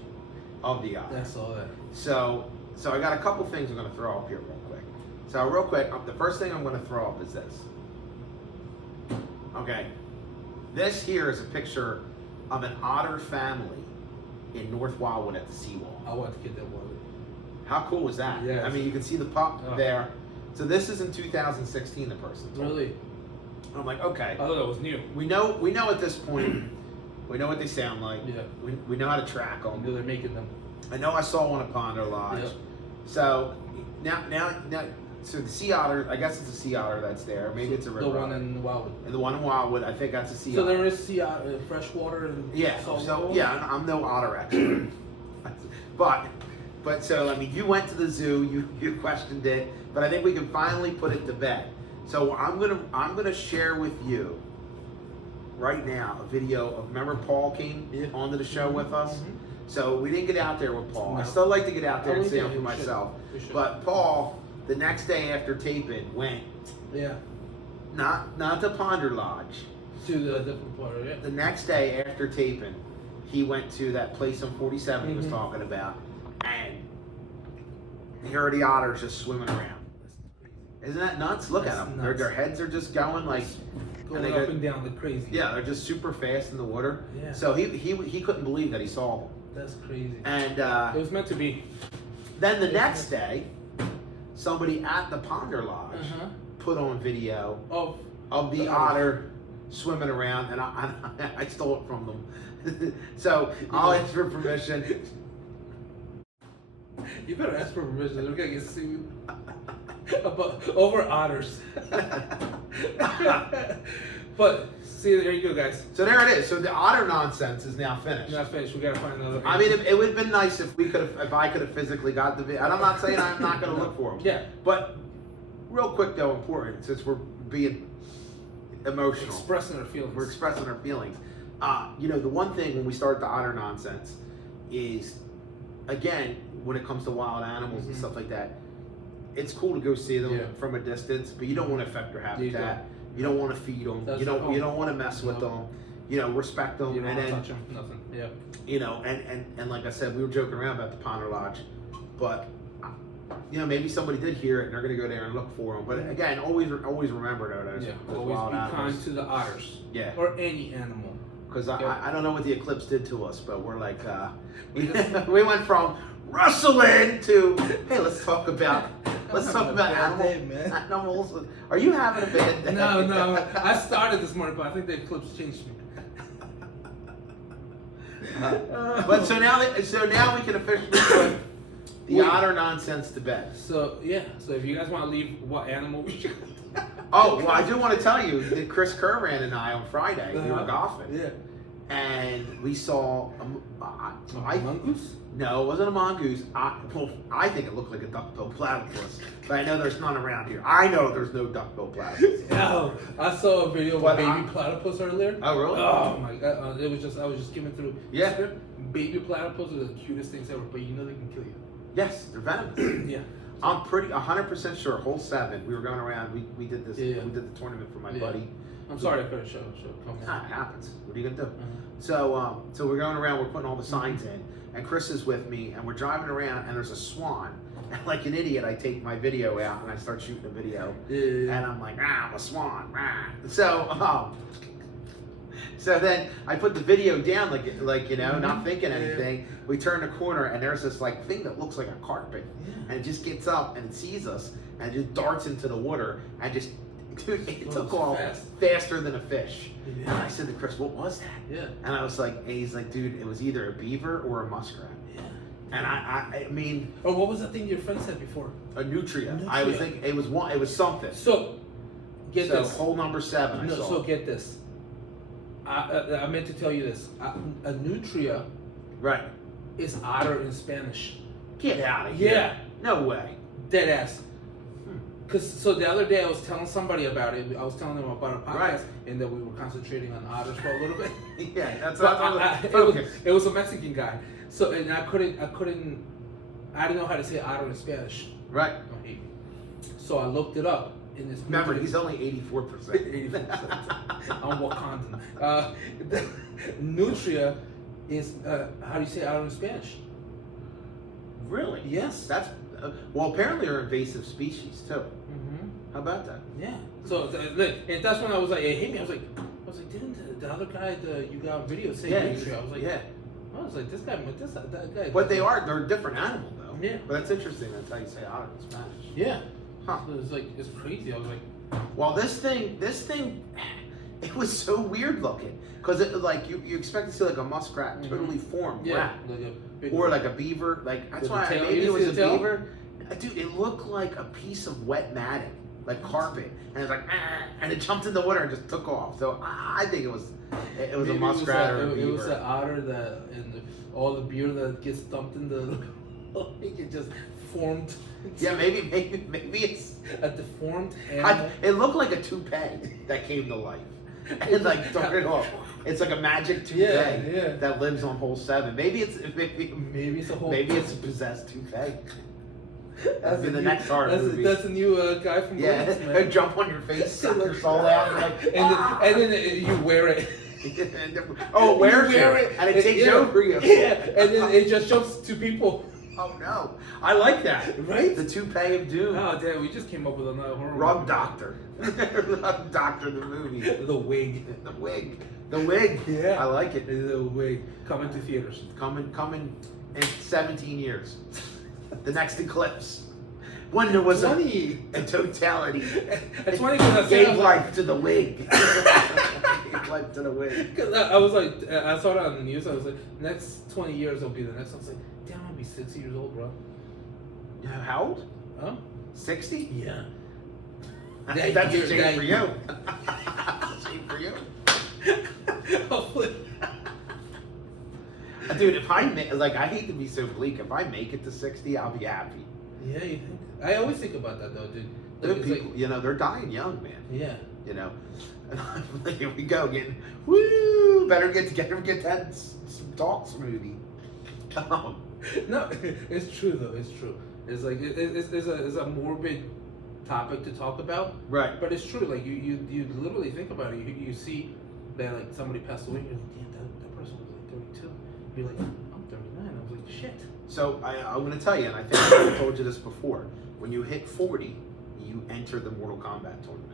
of the otter. I saw that. So I got a couple things I'm going to throw up here real quick. So real quick, the first thing I'm going to throw up is this. Okay, this here is a picture of an otter family in North Wildwood at the seawall. I want to get that one. How cool was that? Yeah. I mean, you can see the pup there. So this is in 2016. The person. Really? I'm like, okay. I thought that was new. We know at this point. We know what they sound like. Yeah. We know how to track them. I know they're making them. I know I saw one at Ponder Lodge. Yep. So now, so the sea otter, I guess it's a sea otter that's there. Maybe it's a river. The one in Wildwood. And the one in Wildwood, I think that's a sea otter. So there is sea otter, freshwater and saltwater? I'm no otter expert. But so, I mean, you went to the zoo, you questioned it, but I think we can finally put it to bed. So I'm gonna share with you right now a video of, remember Paul came onto the show with us? Mm-hmm. So we didn't get out there with Paul. No. I still like to get out there and see him for myself. But Paul, the next day after taping, went. Yeah. Not to Ponder Lodge. To the different part, yeah. The next day after taping, he went to that place on 47 he was talking about, and here are the otters just swimming around. Isn't that nuts? Look at them. Their heads are just going like going up and down like crazy. Yeah, they're just super fast in the water. Yeah. So he couldn't believe that he saw them. That's crazy. And it was meant to be. Then the next day, somebody at the Ponder Lodge put on video of the otter swimming around, and I stole it from them. So I'll ask for permission. You better ask for permission. We're gonna get sued over otters. But see, there you go, guys. So there it is. So the otter nonsense is now finished. Not finished. We gotta find another. I mean, it would have been nice if I could have physically got the video. And I'm not saying I'm not going to look for them. Yeah. But real quick though, important since we're being emotional, expressing our feelings. We're expressing our feelings. You know, the one thing when we start the otter nonsense is, again, when it comes to wild animals and stuff like that, it's cool to go see them from a distance, but you don't want to affect their habitat. You don't want to feed them. You don't want to mess with them. You know, respect them. You don't and want to then, touch them. Nothing. Yeah. You know, and like I said, we were joking around about the Ponder Lodge, but you know, maybe somebody did hear it and they're going to go there and look for them. But again, always remember those always wild be animals. kind to the otters. Yeah. Or any animal. Because I don't know what the eclipse did to us, but we're like we went from wrestling to hey, let's talk about animals. Are you having a bad day? No. I started this morning, but I think the eclipse changed me. But so now we can officially put the otter nonsense to bed. So so if you guys want to leave, what animal we should? Oh well, I do want to tell you that Chris Curran and I on Friday we were golfing. Yeah. And we saw a mongoose? No, it wasn't a mongoose. I think it looked like a duck-billed platypus, but I know there's none around here. I know there's no duck-billed platypus. No, I saw a video of a baby platypus earlier. Oh really? Oh my god! I was just skimming through. Yeah. Baby platypus are the cutest things ever, but you know they can kill you. Yes, they're venomous. Yeah. I'm pretty 100% sure. Hole 7. We were going around. We did this. Yeah. We did the tournament for my buddy. I'm sorry I couldn't show. It happens. What are you gonna do? So we're going around. We're putting all the signs in, and Chris is with me, and we're driving around, and there's a swan. And like an idiot, I take my video out and I start shooting a video, and I'm like, I'm a swan. So then I put the video down, like you know, not thinking anything. We turn the corner, and there's this like thing that looks like a carpet, and it just gets up and it sees us, and it just darts into the water, and just. Dude, it took off faster than a fish. Yeah. And I said to Chris, what was that? Yeah. And I was like, and he's like, dude, it was either a beaver or a muskrat. Yeah. And I mean. Or what was that thing your friend said before? A nutria. I was thinking it was something. So, get this. Hole number 7. So get this. I meant to tell you this. A nutria. Right. Is otter in Spanish. Get out of here. Yeah. No way. Dead ass. So the other day I was telling somebody about it. I was telling them about a podcast, and that we were concentrating on otters for a little bit. Yeah, that's it was a Mexican guy. So and I didn't know how to say otter in Spanish. Right. So I looked it up in this. Remember, he's only 84%. 84%. I'm Wakandan. Nutria is how do you say otter in Spanish? Really? Yes. That's. Well, apparently they're invasive species too. How about that? Yeah. So and that's when I was like, it hit me. I was like, didn't the other guy you got on video say nutria? I was like, I was like, that guy. But they're a different animal though. Yeah. But that's interesting. That's how you say otter in Spanish. Yeah. Huh. So it's crazy. I was like, well, this thing, it was so weird looking because it like you expect to see like a muskrat totally formed rat. Or like a beaver, like that's why maybe it was a beaver. Dude, it looked like a piece of wet matting, like carpet, and it's like and it jumped in the water and just took off. So I think it was a muskrat or a beaver. It was an otter all the beer that gets dumped in the it just formed. Yeah, maybe it's a deformed animal. It looked like a toupee that came to life. And like started off. It's like a magic toupee that lives on hole 7. Maybe it's a whole. Maybe it's a possessed toupee. That'd be the next horror movie. That's a new guy from Wings, man. Jump on your face, suck your soul out, and then you wear it. Oh, it wears You wear you, it, and it takes yeah, over you. Yeah, and then it just shows two people. Oh no, I like that. Right? The toupee of doom. Oh damn, we just came up with another horror Rug movie. Doctor. Rug Doctor the movie. The Wig. The wig. The wig. Yeah. I like it. The Wig. Coming to theaters. Coming in 17 years. The next eclipse. When there was 20. a totality. At 20 because Gave life to the wig. Gave life to the wig. Because I was like, I saw it on the news. I was like, next 20 years will be the next one. I was like, damn, I'll be 60 years old, bro. Yeah, how old? Huh? 60? Yeah. That's a shame for you. That's a shame for you. Hopefully. Dude, if I make, like, I hate to be so bleak. If I make it to 60, I'll be happy. Yeah, you think? I always think about that though, dude. There Like, are it's people, like, you know, they're dying young, man. yeah. You know, and I'm like, here we go, getting woo. Better get together, get that some talk smoothie. No, it's true though. It's true. It's like it's a morbid topic to talk about, Right. but it's true. Like you literally think about it. You see that like somebody passed away. You're like, damn, that person was like 32. You're like, I'm 39. I was like, shit. So I'm going to tell you, and I think I told you this before. When you hit 40, you enter the Mortal Kombat tournament.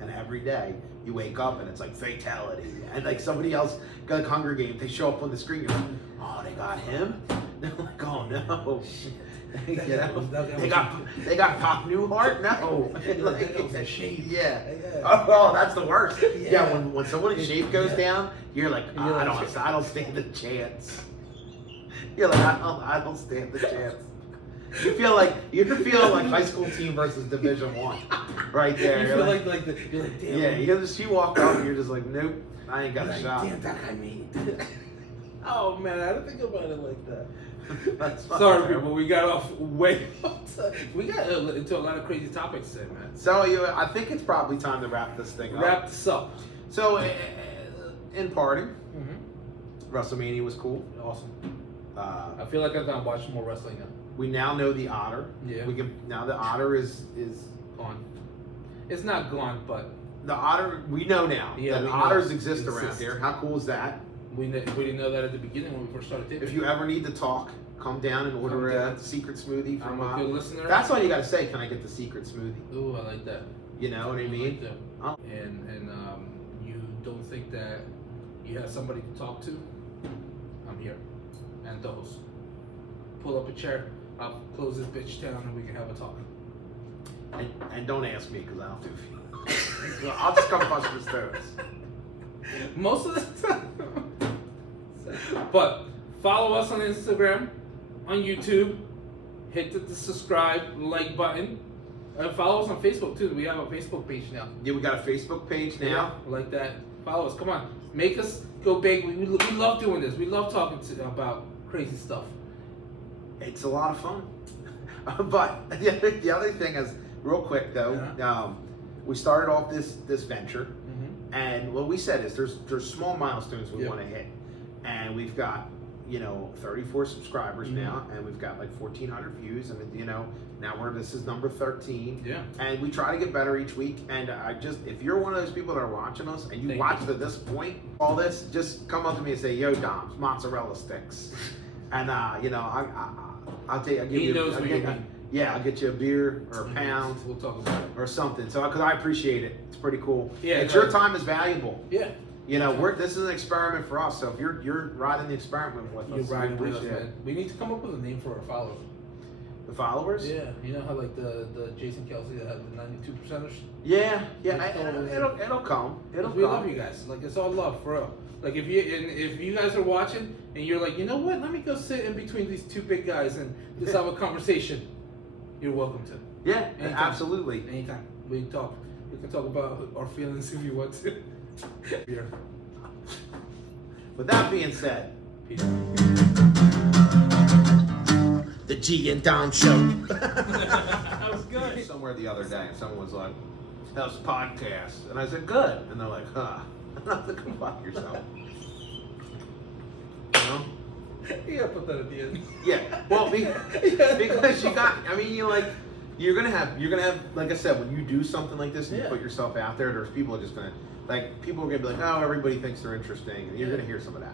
And every day you wake up and it's like fatality, and like somebody else got a Hunger Game. They show up on the screen. You're like, oh, they got him. They're like, oh no. You know, they got Pop Newhart. No, That was a shape. Yeah. Yeah. Oh, that's the worst. Yeah. Yeah, when someone's shape goes Yeah. down, you're like, oh, You're I like, don't stand a chance. You're like, I don't stand the chance. You feel like high school team versus Division I, right there. You You're feel like you're like, damn. yeah. You walk up and you're just like, nope, I ain't got You're a like, shot. damn, that guy made it. Oh man, I didn't think about it like that. That's fine. Sorry, people, we got off way off. We got into a lot of crazy topics today, man. So I think it's probably time to wrap this thing up. Wrap this up. So in parting, Mm-hmm. WrestleMania was cool. Awesome. I feel like I'm gonna watch more wrestling now. We now know the otter. Yeah. We can now the otter is Gone. It's not gone, but the otter. We know now Yeah, that we know otters it exist around exists. here. How cool is that? we didn't know that at the beginning when we first started taping. If you ever need to talk, come down and order Come a down. secret smoothie I'm from. a good listener. That's all you gotta say. Can I get the secret smoothie? Ooh, I like that. You know what I mean? like that. Oh. And you don't think that you have somebody to talk to? I'm here. And those. Pull up a chair. I'll close this bitch down and we can have a talk. And don't ask me because I don't do feelings. I'll just come bust your stones. Most of the time. But follow us on Instagram, on YouTube. Hit the subscribe, like button. And follow us on Facebook too. We have a Facebook page now. Yeah, we got a Facebook page now. Yeah, like that. Follow us. Come on. Make us go big. We love doing this. We love talking about crazy stuff. It's a lot of fun. But the other thing is, real quick though, we started off this venture, and what we said is there's small milestones we want to hit, and we've got 34 subscribers now, and we've got like 1,400 views, and now this is number 13. Yeah. And we try to get better each week. And if you're one of those people that are watching us and you watched to this point, all this, just come up to me and say, "Yo, Doms, mozzarella sticks," and I'll give you. Yeah, I'll get you a beer or a pound. We'll talk about it Or something. So, because I appreciate it, it's pretty cool. Yeah, your time is valuable. Yeah. This is an experiment for us. So if you're riding the experiment with us, You're riding we with us, appreciate man. We need to come up with a name for our followers. The followers? Yeah. You know how like the Jason Kelsey that had the 92%ers? Yeah. Let's It'll come. It'll We come. love you guys. Like it's all love for real. Like if you guys are watching and you're like, you know what? Let me go sit in between these two big guys and just have a conversation. You're welcome to. Yeah, Anytime. absolutely. Anytime. We can talk about our feelings if you want to. Here. With that being said, Peace. the G and Dom Show. That was good. Somewhere the other day, someone was like, "How's the podcast?" And I said, "Good." And they're like, "Huh? Nothing to fuck yourself." You know? You gotta put that at the end. Yeah. Well, because you're gonna have, like I said, when you do something like this and you Yeah. put yourself out there, there's people are just gonna Like people are gonna be like, oh, everybody thinks they're interesting, and you're Yeah. gonna hear some of that.